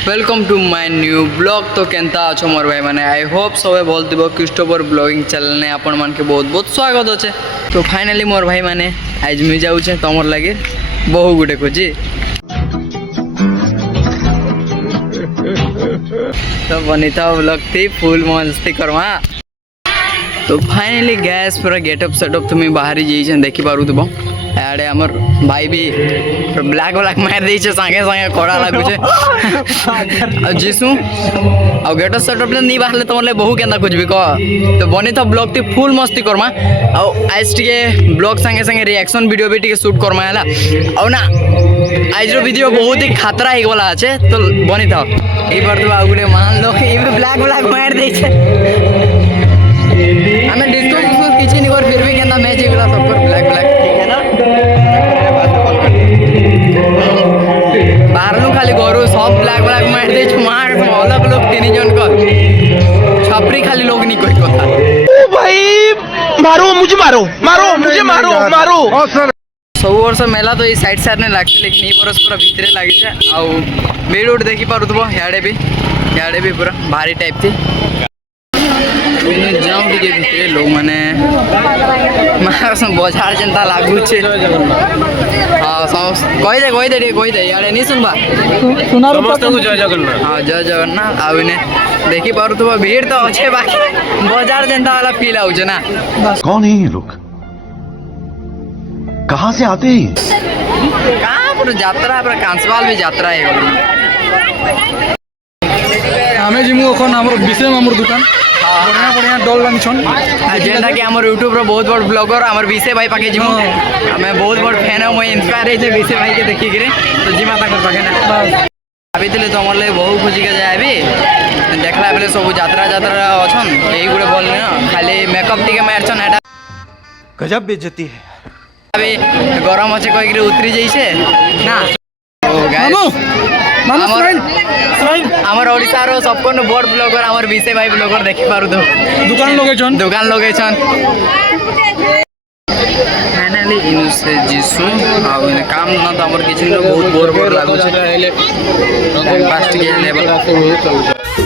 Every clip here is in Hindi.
Welcome to my new blog. तो केंता अच्छो मोर भाई मैंने आई होप सब भल थी। क्रिस्टोफर ब्लॉगिंग चैनल ने आपण मान के बहुत बहुत स्वागत अच्छे। तो फाइनाली मोर भाई मैंने आज मुझे जाऊे तुमर लगे बहु गुटे खोजी। तो बनी था ब्लॉग थी फुल मस्ती करमा। तो फाइनाली गैस पूरा गेटअप सेटअप तुम्हें बाहर ही जाइए देखी पारुव। आड़े आमर भाई भी ब्लैक ब्लैक मार दी सागे सागे कड़ा लगुचे जीसु आ गेटअप सेटअप नहीं बाहर तुम बहु केन्दा खोजबी कह। तो बनी था ब्लॉग टी फुल मस्ती करमा। आज टे ब्लॉग संगे संगे रिएक्शन वीडियो भी टे शूट करमा है ना। आज वीडियो बहुत ही खतरा ही गला अच्छे। तो बनी था ये बार तो आगे मान लो ब्लैक ब्लैक मार दी हमें डिस्कस किसी नहीं कर फिर भी कहना मैच गला सब ब्लैक ब्लैक ठीक है ना। बाहर खाली घरू सब ब्लैक ब्लैक मार दे मार अलग लोग तीन जन को छपरी खाली लोग नहीं कोई कथा। ओ भाई मारो मुझे मारो मारो मुझे मारो मारो। सब वर्ष मेला तो ये साइड साइड ने लगते लेकिन ये बरस पूरा भीतर लगी आउ बेड उड देखी पारुव। याड़े भी पूरा भारी टाइप थी जाऊँ टे भितर लोग मैंने बजार जेनता लगुचे। हाँ कहीदे यारे नहीं सुनवा जय जगन्नाथ। हाँ जय जगन्नाथ आ देखी पारुव भीड़ तो अच्छे बाकी बजार जेनता वाला फील आउे ना। कौन है ये लोग, कहाँ से आते हैं? कहाँ पूरा यात्रा पूरा कांसवाल भी यात्रा है। आमे जिमु अखन हमर विषय हमर दुकान बढ़िया बढ़िया डल लानिछन जेनटा कि हमर यूट्यूब रो बहुत बड़ ब्लॉगर हमर विषय भाई पाके जिमु हमें बहुत बड़ फैन है। मैं इंस्पायर है विषय भाई के देखी करे तो जिमा ताकर पाके ना अभी तले तो हमर ले बहु खुशी के जाय अभी देखला बेले सब यात्रा यात्रा अछन यही गुडे बोल ना खाली मेकअप टिके मारछन एटा गजब बेइज्जती है। अभी गरम अच्छे कह उतरी जाइए ना। आमर ओडिशा रो सबको बड़ ब्लॉगर आमर विषय भाई ब्लॉगर देखि पारु तो दुकान लोगेछन फाइनली इनु से जीसु आ काम न तो हमर किछि लोग बहुत बोर बोर लागो छै टाइम पास के लेवल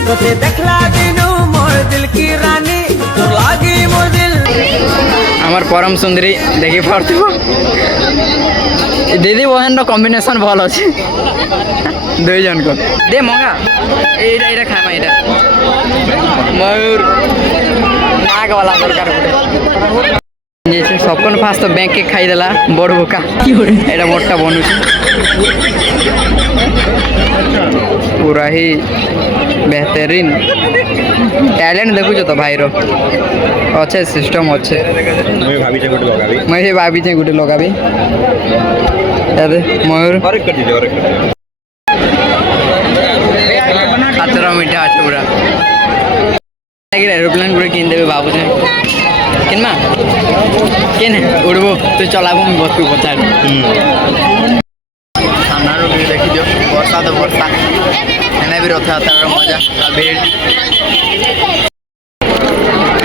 तोते देखला दिनु मोर दिल की रानी तो लागी मोर दिल हमार परम सुंदरी देखी पार्थो दीदी बहन कॉम्बिनेशन भल अच्छे दुई जन को दे मंगा ये खामा ये मयूर नाग वाला दरकार जैसे सबको फास्ट तो बैंक के खाईदेला बड़ बोका ये मोटा बनू पूरा ही बेहतरीन टैलेंट देखु तो भाई रो अच्छे सिस्टम अच्छे। मैं भाभी गोटे लगाबी मयूर खतरा मीठा अच्छे पूरा एरोप्लेन पूरा किन देवे बाबू से किनमा किन उड़बो तो चलाबो मैं बस पचार सामना रो भी देखी दियो वर्षा तो वर्षा एने भी रथ यात्रा मजा भीड़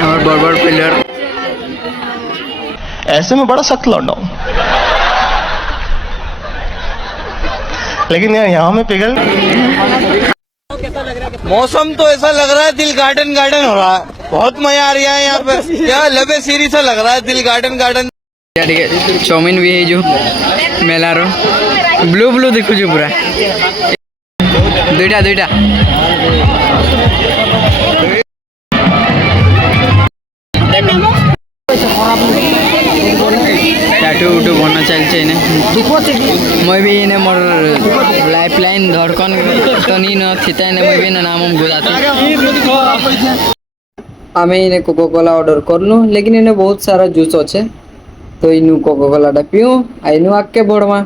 और बड़ बड़ प्लेयर ऐसे में बड़ा सख्त लौंडा हूं लेकिन यार यहाँ में पिघल। मौसम तो ऐसा लग रहा है दिल गार्डन गार्डन हो रहा है। बहुत मजा आ रहा है यहाँ पे क्या लबे सीरी सा लग रहा है दिल गार्डन गार्डन। चाउमीन भी है जो मेला रो ब्लू ब्लू देखो जो पूरा दुईटा टाटू उटू बना चलছে मैं भी इन्हें मोर लाइफ लाइन धड़कन तो नहीं न थिता मैं भी नाम गुलाती आम इन्हें कोको कोला ऑर्डर करलु लेकिन इन्हें बहुत सारा जूस अच्छे तो इनू कोको कोला पीऊ आ इनू आगे बढ़वा।